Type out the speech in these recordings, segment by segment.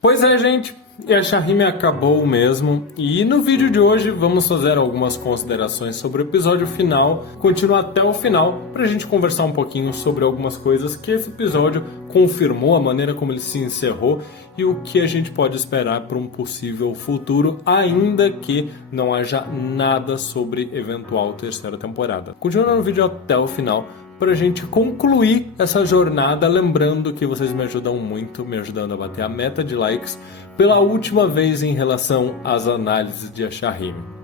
Pois é, gente, e a Shahime acabou mesmo. E no vídeo de hoje vamos fazer algumas considerações sobre o episódio final, continuar até o final, pra gente conversar um pouquinho sobre algumas coisas que esse episódio confirmou, a maneira como ele se encerrou e o que a gente pode esperar para um possível futuro, ainda que não haja nada sobre eventual terceira temporada. Continuando no vídeo até o final, para a gente concluir essa jornada, lembrando que vocês me ajudam muito, me ajudando a bater a meta de likes pela última vez em relação às análises de Shahime.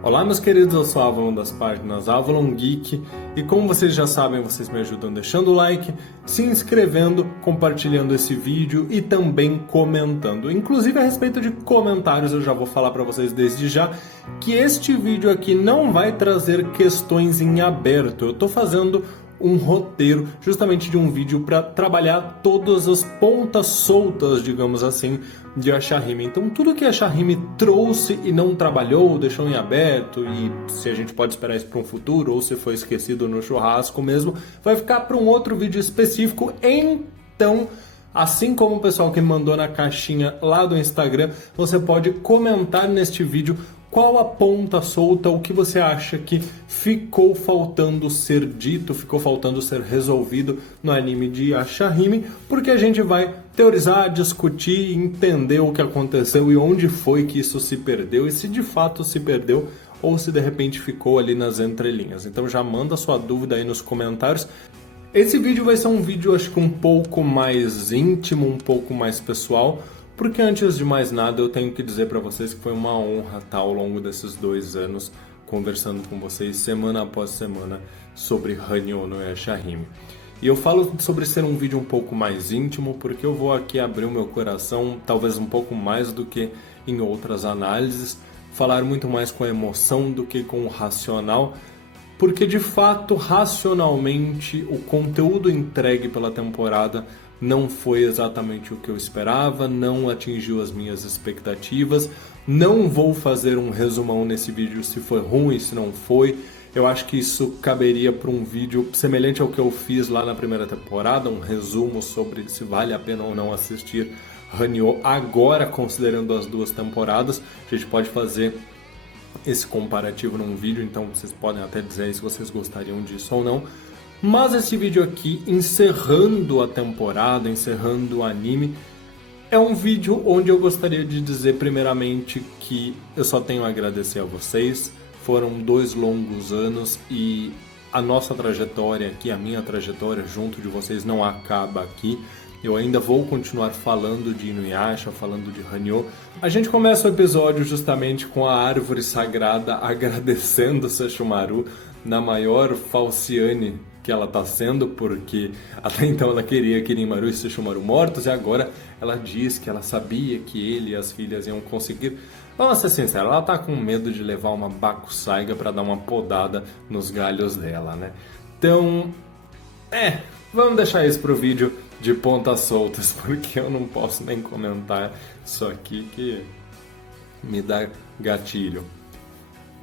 Olá, meus queridos, eu sou Avalon das páginas Avalon Geek e como vocês já sabem, vocês me ajudam deixando o like, se inscrevendo, compartilhando esse vídeo e também comentando. Inclusive a respeito de comentários, eu já vou falar para vocês desde já que este vídeo aqui não vai trazer questões em aberto. Eu estou fazendo um roteiro justamente de um vídeo para trabalhar todas as pontas soltas, digamos assim, de Shahime. Então tudo que a Shahime trouxe e não trabalhou, deixou em aberto, e se a gente pode esperar isso para um futuro ou se foi esquecido no churrasco mesmo, vai ficar para um outro vídeo específico. Então, assim como o pessoal que mandou na caixinha lá do Instagram, você pode comentar neste vídeo qual a ponta solta, o que você acha que ficou faltando ser dito, ficou faltando ser resolvido no anime de Shahime, porque a gente vai teorizar, discutir, entender o que aconteceu e onde foi que isso se perdeu e se de fato se perdeu ou se de repente ficou ali nas entrelinhas. Então já manda sua dúvida aí nos comentários. Esse vídeo vai ser um vídeo, acho que um pouco mais íntimo, um pouco mais pessoal, porque antes de mais nada eu tenho que dizer para vocês que foi uma honra estar ao longo desses 2 anos conversando com vocês semana após semana sobre Hanyo no Shahime. E eu falo sobre ser um vídeo um pouco mais íntimo porque eu vou aqui abrir o meu coração, talvez um pouco mais do que em outras análises, falar muito mais com a emoção do que com o racional, porque de fato, racionalmente, o conteúdo entregue pela temporada não foi exatamente o que eu esperava, não atingiu as minhas expectativas. Não vou fazer um resumão nesse vídeo se foi ruim, se não foi. Eu acho que isso caberia para um vídeo semelhante ao que eu fiz lá na primeira temporada, um resumo sobre se vale a pena ou não assistir Hanyo agora, considerando as 2 temporadas. A gente pode fazer esse comparativo num vídeo, então vocês podem até dizer aí se vocês gostariam disso ou não. Mas esse vídeo aqui, encerrando a temporada, encerrando o anime, é um vídeo onde eu gostaria de dizer primeiramente que eu só tenho a agradecer a vocês. Foram 2 longos anos e a nossa trajetória aqui, a minha trajetória junto de vocês não acaba aqui. Eu ainda vou continuar falando de Inuyasha, falando de Hanyo. A gente começa o episódio justamente com a árvore sagrada agradecendo Sesshomaru na maior falciane que ela está sendo, porque até então ela queria Kirinmaru e Sesshomaru mortos e agora ela diz que ela sabia que ele e as filhas iam conseguir. Vamos ser sinceros, ela tá com medo de levar uma Bakusaiga para dar uma podada nos galhos dela, né? Então, vamos deixar isso pro vídeo de pontas soltas, porque eu não posso nem comentar isso aqui que me dá gatilho.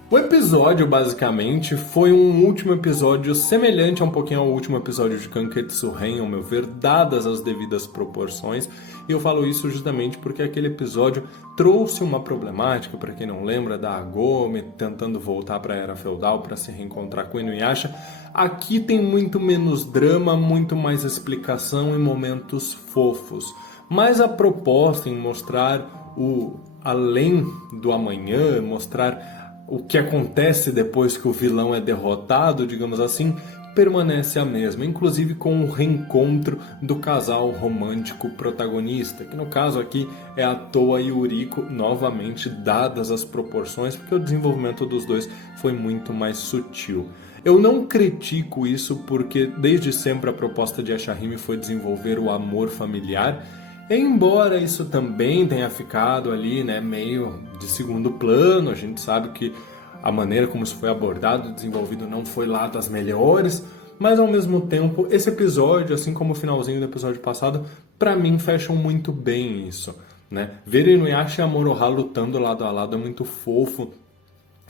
O episódio, basicamente, foi um último episódio semelhante a um pouquinho ao último episódio de Kanketsu Ren, ao meu ver, dadas as devidas proporções. E eu falo isso justamente porque aquele episódio trouxe uma problemática, para quem não lembra, da Agome tentando voltar para a Era Feudal para se reencontrar com Inuyasha. Aqui tem muito menos drama, muito mais explicação e momentos fofos. Mas a proposta em mostrar o além do amanhã, mostrar o que acontece depois que o vilão é derrotado, digamos assim, permanece a mesma, inclusive com o reencontro do casal romântico protagonista, que no caso aqui é a Toa e o Riko, novamente dadas as proporções, porque o desenvolvimento dos dois foi muito mais sutil. Eu não critico isso porque desde sempre a proposta de Shahime foi desenvolver o amor familiar, embora isso também tenha ficado ali, né, meio de segundo plano. A gente sabe que a maneira como isso foi abordado e desenvolvido não foi lá das melhores, mas ao mesmo tempo esse episódio, assim como o finalzinho do episódio passado, pra mim fecham muito bem isso, né? Ver Inuyasha e Amoroha lutando lado a lado é muito fofo.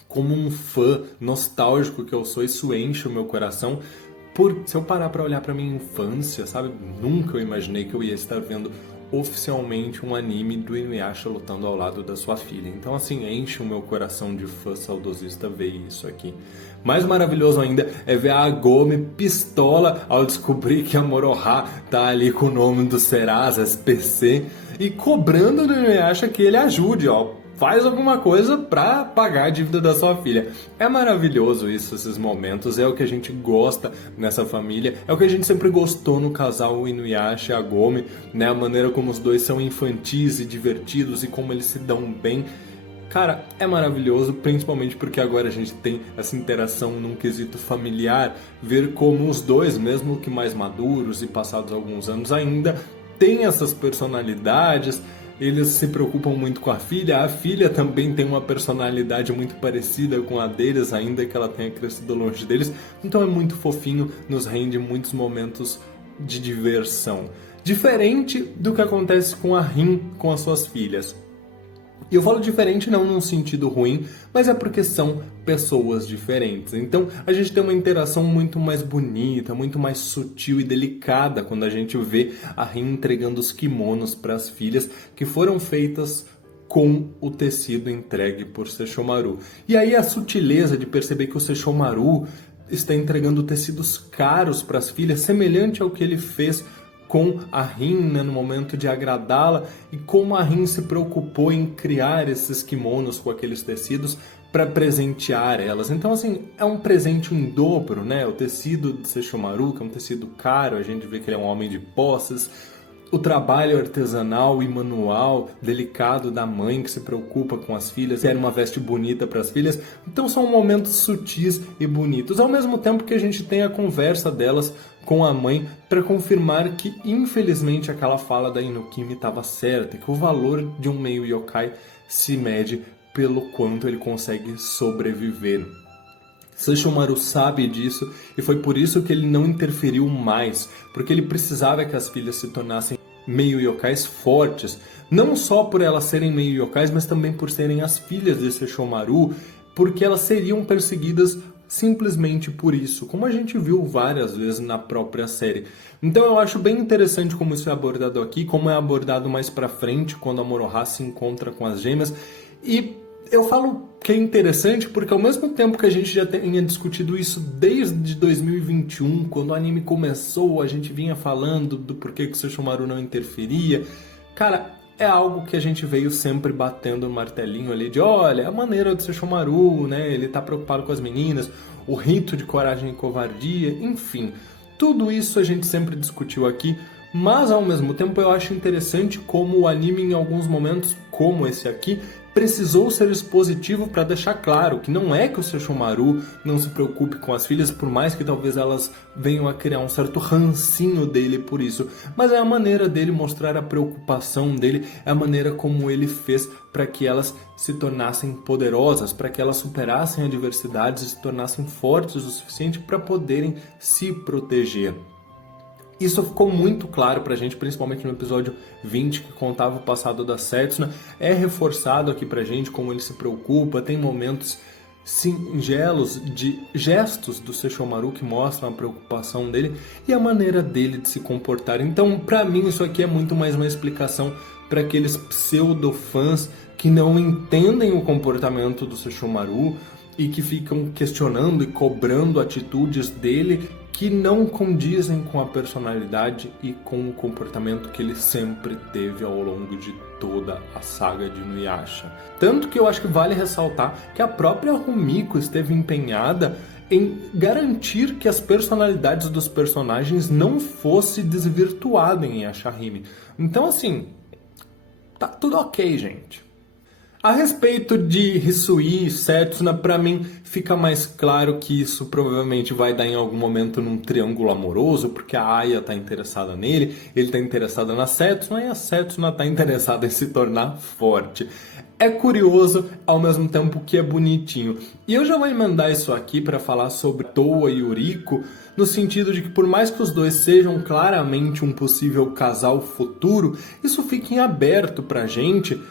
Como um fã nostálgico que eu sou, isso enche o meu coração. Se eu parar pra olhar pra minha infância, sabe? Nunca eu imaginei que eu ia estar vendo oficialmente um anime do Inuyasha lutando ao lado da sua filha. Então, assim, enche o meu coração de fã saudosista ver isso aqui. Mais maravilhoso ainda é ver a Agome pistola ao descobrir que a Moroha tá ali com o nome do Serasa SPC e cobrando do Inuyasha que ele ajude, ó. Faz alguma coisa pra pagar a dívida da sua filha. É maravilhoso isso, esses momentos. É o que a gente gosta nessa família. É o que a gente sempre gostou no casal Inuyasha e Agome, né? A maneira como os dois são infantis e divertidos e como eles se dão bem. Cara, é maravilhoso, principalmente porque agora a gente tem essa interação num quesito familiar. Ver como os dois, mesmo que mais maduros e passados alguns anos ainda, têm essas personalidades. Eles se preocupam muito com a filha também tem uma personalidade muito parecida com a deles, ainda que ela tenha crescido longe deles. Então é muito fofinho, nos rende muitos momentos de diversão. Diferente do que acontece com a Rin com as suas filhas. E eu falo diferente não num sentido ruim, mas é porque são pessoas diferentes. Então a gente tem uma interação muito mais bonita, muito mais sutil e delicada quando a gente vê a Rin entregando os kimonos para as filhas que foram feitas com o tecido entregue por Sesshomaru. E aí a sutileza de perceber que o Sesshomaru está entregando tecidos caros para as filhas, semelhante ao que ele fez com a Rin, né, no momento de agradá-la, e como a Rin se preocupou em criar esses kimonos com aqueles tecidos para presentear elas. Então, assim, é um presente em dobro, né? O tecido de Sesshomaru, que é um tecido caro, a gente vê que ele é um homem de posses. O trabalho artesanal e manual, delicado da mãe que se preocupa com as filhas, quer uma veste bonita para as filhas. Então são momentos sutis e bonitos. Ao mesmo tempo que a gente tem a conversa delas com a mãe para confirmar que, infelizmente, aquela fala da Inokimi estava certa, que o valor de um meio yokai se mede pelo quanto ele consegue sobreviver. Sesshomaru sabe disso e foi por isso que ele não interferiu mais, porque ele precisava que as filhas se tornassem meio yokais fortes, não só por elas serem meio yokais, mas também por serem as filhas de Sesshomaru, porque elas seriam perseguidas simplesmente por isso, como a gente viu várias vezes na própria série. Então eu acho bem interessante como isso é abordado aqui, como é abordado mais pra frente, quando a Moroha se encontra com as gêmeas. E eu falo que é interessante porque ao mesmo tempo que a gente já tinha discutido isso desde 2021, quando o anime começou, a gente vinha falando do porquê que o Sesshomaru não interferia. Cara, é algo que a gente veio sempre batendo no martelinho ali de, olha, a maneira do Sesshomaru, né? Ele tá preocupado com as meninas, o rito de coragem e covardia, enfim. Tudo isso a gente sempre discutiu aqui, mas ao mesmo tempo eu acho interessante como o anime em alguns momentos, como esse aqui, precisou ser expositivo para deixar claro que não é que o Sesshomaru não se preocupe com as filhas, por mais que talvez elas venham a criar um certo rancinho dele por isso, mas é a maneira dele mostrar a preocupação dele, é a maneira como ele fez para que elas se tornassem poderosas, para que elas superassem adversidades e se tornassem fortes o suficiente para poderem se proteger. Isso ficou muito claro pra gente, principalmente no episódio 20, que contava o passado da Setsuna. É reforçado aqui pra gente como ele se preocupa, tem momentos singelos de gestos do Sesshomaru que mostram a preocupação dele e a maneira dele de se comportar. Então, pra mim, isso aqui é muito mais uma explicação para aqueles pseudo-fãs que não entendem o comportamento do Sesshomaru e que ficam questionando e cobrando atitudes dele que não condizem com a personalidade e com o comportamento que ele sempre teve ao longo de toda a saga de Inuyasha. Tanto que eu acho que vale ressaltar que a própria Rumiko esteve empenhada em garantir que as personalidades dos personagens não fossem desvirtuadas em Ashahime. Então, assim, tá tudo ok, gente. A respeito de Hisui e Setsuna, pra mim fica mais claro que isso provavelmente vai dar em algum momento num triângulo amoroso, porque a Aya tá interessada nele, ele tá interessado na Setsuna e a Setsuna tá interessada em se tornar forte. É curioso, ao mesmo tempo que é bonitinho. E eu já vou emendar isso aqui para falar sobre Towa e Yuriko, no sentido de que por mais que os dois sejam claramente um possível casal futuro, isso fica em aberto pra gente.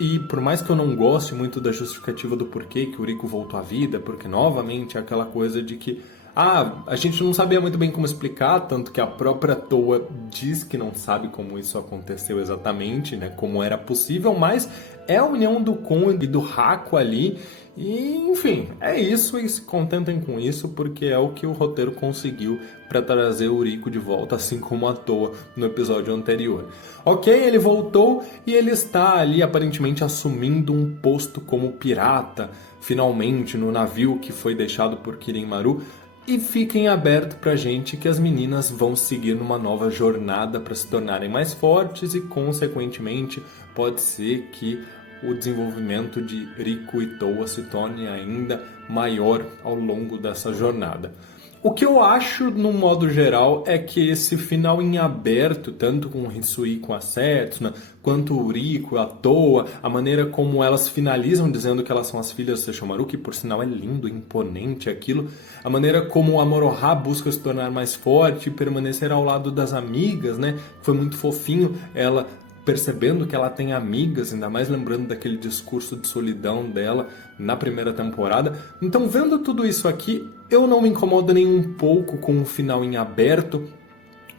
E por mais que eu não goste muito da justificativa do porquê que o Yuriko voltou à vida, porque novamente é aquela coisa de que A gente não sabia muito bem como explicar, tanto que a própria Toa diz que não sabe como isso aconteceu exatamente, né? Como era possível, mas é a união do Kon e do Haku ali. E, enfim, é isso e se contentem com isso, porque é o que o roteiro conseguiu para trazer o Rico de volta, assim como a Toa no episódio anterior. Ok, ele voltou e ele está ali aparentemente assumindo um posto como pirata, finalmente no navio que foi deixado por Kirin Maru. E fiquem aberto pra gente que as meninas vão seguir numa nova jornada para se tornarem mais fortes e, consequentemente, pode ser que o desenvolvimento de Rico e Toa se torne ainda maior ao longo dessa jornada. O que eu acho, no modo geral, é que esse final em aberto, tanto com o Hisui com a Setsuna, quanto o Rico, a Toa, a maneira como elas finalizam dizendo que elas são as filhas de Sesshomaru, que por sinal é lindo, imponente aquilo, a maneira como o Amoroha busca se tornar mais forte e permanecer ao lado das amigas, né? Foi muito fofinho ela percebendo que ela tem amigas, ainda mais lembrando daquele discurso de solidão dela na primeira temporada. Então, vendo tudo isso aqui, eu não me incomodo nem um pouco com o final em aberto,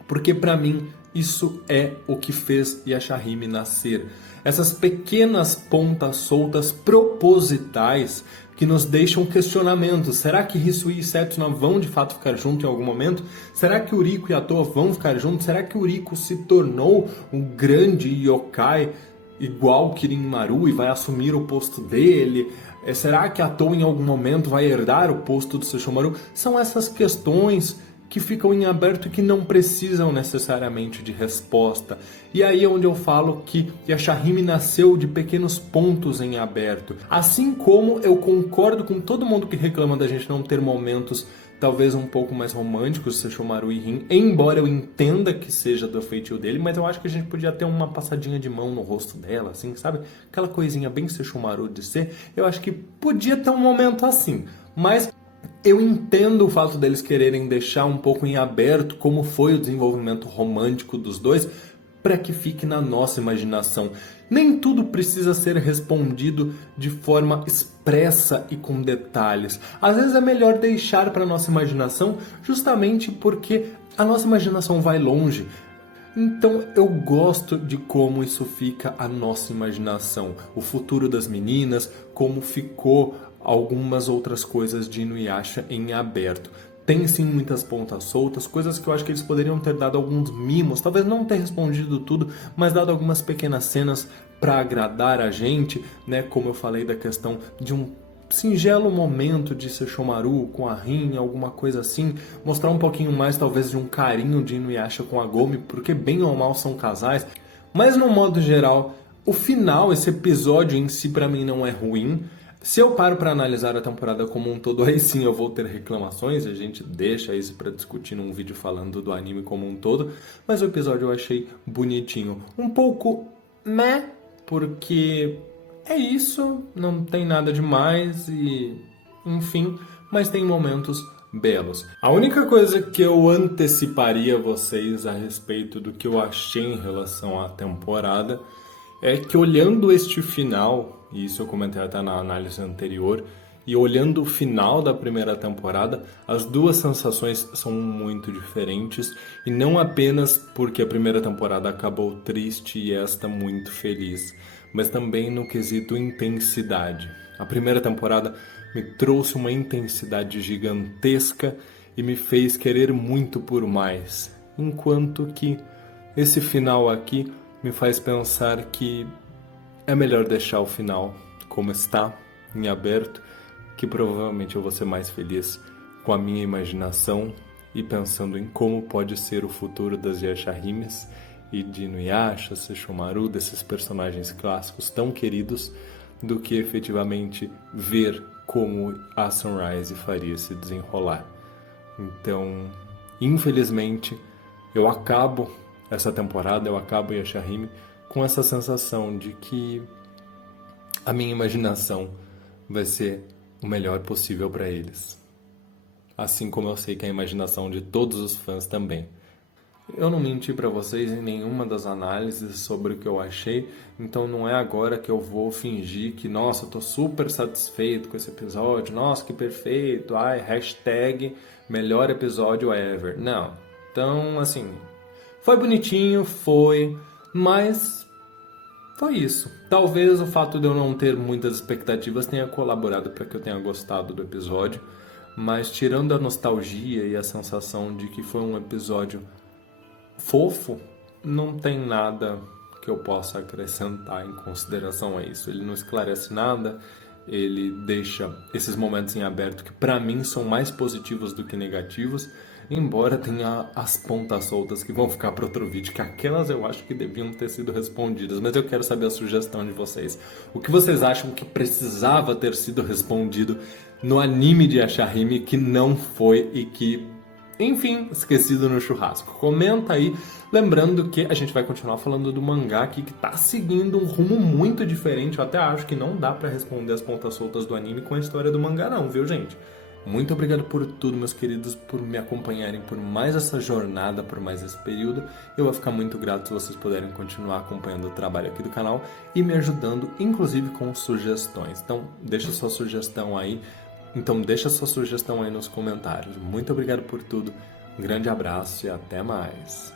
porque pra mim isso é o que fez Yashahime nascer. Essas pequenas pontas soltas propositais que nos deixam questionamentos. Será que Hisui e Setsuna vão de fato ficar juntos em algum momento? Será que o Rico e a Toa vão ficar juntos? Será que o Rico se tornou um grande yokai igual Kirin Maru e vai assumir o posto dele? Será que a Toa em algum momento vai herdar o posto do Sesshomaru? São essas questões que ficam em aberto e que não precisam necessariamente de resposta. E aí é onde eu falo que Yashahime nasceu de pequenos pontos em aberto. Assim como eu concordo com todo mundo que reclama da gente não ter momentos talvez um pouco mais românticos, Sesshomaru e Rin, embora eu entenda que seja do feitio dele, mas eu acho que a gente podia ter uma passadinha de mão no rosto dela, assim, sabe? Aquela coisinha bem Sesshomaru de ser. Eu acho que podia ter um momento assim, mas eu entendo o fato deles quererem deixar um pouco em aberto como foi o desenvolvimento romântico dos dois, para que fique na nossa imaginação. Nem tudo precisa ser respondido de forma expressa e com detalhes. Às vezes é melhor deixar para nossa imaginação, justamente porque a nossa imaginação vai longe. Então eu gosto de como isso fica a nossa imaginação. O futuro das meninas, como ficou algumas outras coisas de Inuyasha em aberto. Tem sim muitas pontas soltas, coisas que eu acho que eles poderiam ter dado alguns mimos, talvez não ter respondido tudo, mas dado algumas pequenas cenas para agradar a gente, né? Como eu falei da questão de um singelo momento de Sesshomaru com a Rin, alguma coisa assim, mostrar um pouquinho mais talvez de um carinho de Inuyasha com a Gomi, porque bem ou mal são casais, mas no modo geral, o final, esse episódio em si para mim não é ruim. Se eu paro para analisar a temporada como um todo, aí sim eu vou ter reclamações, a gente deixa isso para discutir num vídeo falando do anime como um todo, mas o episódio eu achei bonitinho. Um pouco meh, porque é isso, não tem nada demais e enfim, mas tem momentos belos. A única coisa que eu anteciparia a vocês a respeito do que eu achei em relação à temporada é que olhando este final, e isso eu comentei até na análise anterior, e olhando o final da primeira temporada, as duas sensações são muito diferentes, e não apenas porque a primeira temporada acabou triste e esta muito feliz, mas também no quesito intensidade. A primeira temporada me trouxe uma intensidade gigantesca e me fez querer muito por mais, enquanto que esse final aqui me faz pensar que é melhor deixar o final como está, em aberto, que provavelmente eu vou ser mais feliz com a minha imaginação e pensando em como pode ser o futuro das Yashahimes e de Inuyasha, Sesshomaru, desses personagens clássicos tão queridos, do que efetivamente ver como a Sunrise faria se desenrolar. Então, infelizmente, eu acabo essa temporada, eu acabo Yashahime com essa sensação de que a minha imaginação vai ser o melhor possível para eles. Assim como eu sei que a imaginação de todos os fãs também. Eu não menti pra vocês em nenhuma das análises sobre o que eu achei, então não é agora que eu vou fingir que, nossa, eu tô super satisfeito com esse episódio, nossa, que perfeito, ai, hashtag melhor episódio ever. Não. Então, assim, foi bonitinho, foi, mas foi isso. Talvez o fato de eu não ter muitas expectativas tenha colaborado para que eu tenha gostado do episódio, mas tirando a nostalgia e a sensação de que foi um episódio fofo, não tem nada que eu possa acrescentar em consideração a isso. Ele não esclarece nada, ele deixa esses momentos em aberto que pra mim são mais positivos do que negativos, embora tenha as pontas soltas que vão ficar para outro vídeo, que aquelas eu acho que deviam ter sido respondidas, mas eu quero saber a sugestão de vocês. O que vocês acham que precisava ter sido respondido no anime de Ashahime que não foi e que, enfim, esquecido no churrasco? Comenta aí, lembrando que a gente vai continuar falando do mangá aqui, que tá seguindo um rumo muito diferente. Eu até acho que não dá pra responder as pontas soltas do anime com a história do mangá não, viu, gente? Muito obrigado por tudo, meus queridos, por me acompanharem por mais essa jornada, por mais esse período. Eu vou ficar muito grato se vocês puderem continuar acompanhando o trabalho aqui do canal e me ajudando, inclusive com sugestões. Então, deixa sua sugestão aí. Deixa sua sugestão aí nos comentários. Muito obrigado por tudo. Um grande abraço e até mais.